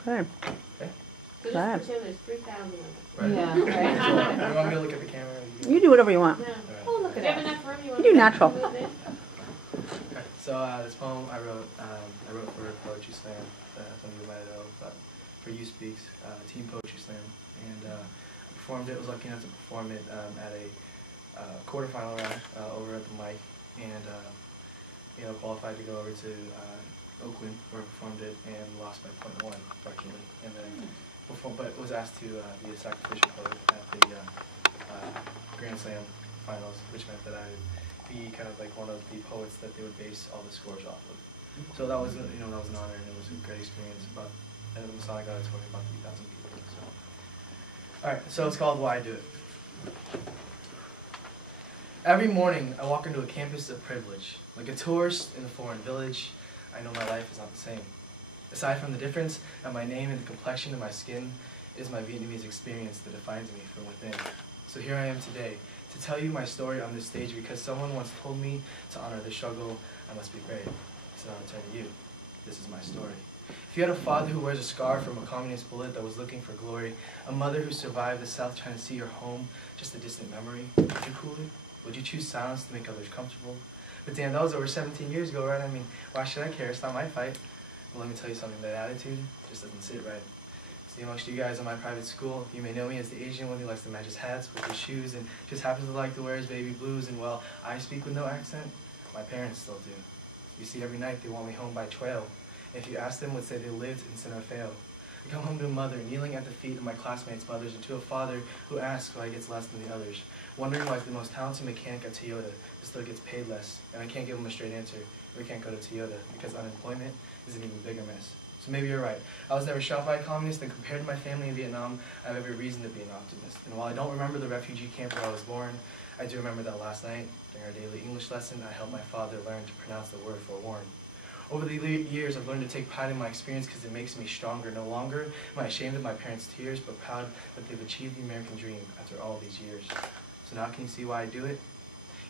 Okay. Okay? So just pretend there's 3,000 of them. Right. Yeah. So, you want me to look at the camera? You do whatever you want. No. Alright. Oh, look Do at you have that. enough room? You You want do to natural. move in? Okay. So this poem I wrote for Poetry Slam. Some of you might know, but for You Speaks, Team Poetry Slam, and I performed it. Was lucky enough to perform it at a quarterfinal round over at the mic, and qualified to go over to Oakland, where I performed it and lost by .1, unfortunately, and then but was asked to be a sacrificial poet at the Grand Slam finals, which meant that I would be kind of like one of the poets that they would base all the scores off of. So that was that was an honor, and it was a great experience. But and the Masonic Auditorium, about 3,000 people. So all right, so it's called Why I Do It. Every morning, I walk into a campus of privilege. Like a tourist in a foreign village, I know my life is not the same. Aside from the difference of my name and the complexion of my skin, it is my Vietnamese experience that defines me from within. So here I am today, to tell you my story on this stage because someone once told me to honor the struggle, I must be brave. So I'll turn to you. This is my story. If you had a father who wears a scar from a communist bullet that was looking for glory, a mother who survived the South China Sea or home, just a distant memory, would you cool it? Would you choose silence to make others comfortable? But damn, that was over 17 years ago, right? I mean, why should I care? It's not my fight. Well, let me tell you something, that attitude just doesn't sit right. See, amongst you guys in my private school, you may know me as the Asian one who likes to match his hats with his shoes and just happens to like to wear his baby blues, and well, I speak with no accent. My parents still do. You see, every night they want me home by 12. If you ask them, would say they lived in Santa Fe. I come home to a mother kneeling at the feet of my classmates' mothers, and to a father who asks why he gets less than the others, wondering why the most talented mechanic at Toyota still gets paid less, and I can't give him a straight answer. We can't go to Toyota because unemployment is an even bigger mess. So maybe you're right. I was never shot by a communist, and compared to my family in Vietnam, I have every reason to be an optimist. And while I don't remember the refugee camp where I was born, I do remember that last night, during our daily English lesson, I helped my father learn to pronounce the word forewarned. Over the years, I've learned to take pride in my experience because it makes me stronger. No longer am I ashamed of my parents' tears, but proud that they've achieved the American dream after all these years. So now can you see why I do it?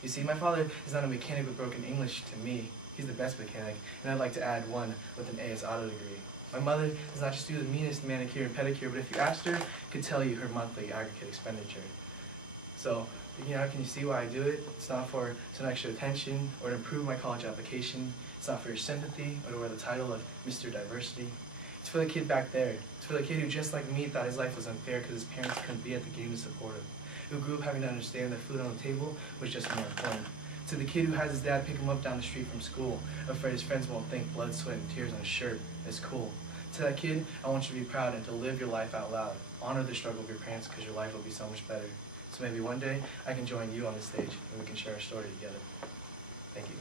You see, my father is not a mechanic with broken English to me. He's the best mechanic, and I'd like to add one with an AS auto degree. My mother does not just do the meanest manicure and pedicure, but if you asked her, could tell you her monthly aggregate expenditure. So, can you see why I do it? It's not for some extra attention or to improve my college application. It's not for your sympathy or to wear the title of Mr. Diversity. It's for the kid back there. It's for the kid who, just like me, thought his life was unfair because his parents couldn't be at the game to support him. Who grew up having to understand that food on the table was just more important. To the kid who has his dad pick him up down the street from school, afraid his friends won't think blood, sweat, and tears on his shirt is cool. To that kid, I want you to be proud and to live your life out loud. Honor the struggle of your parents because your life will be so much better. So maybe one day I can join you on the stage and we can share our story together. Thank you.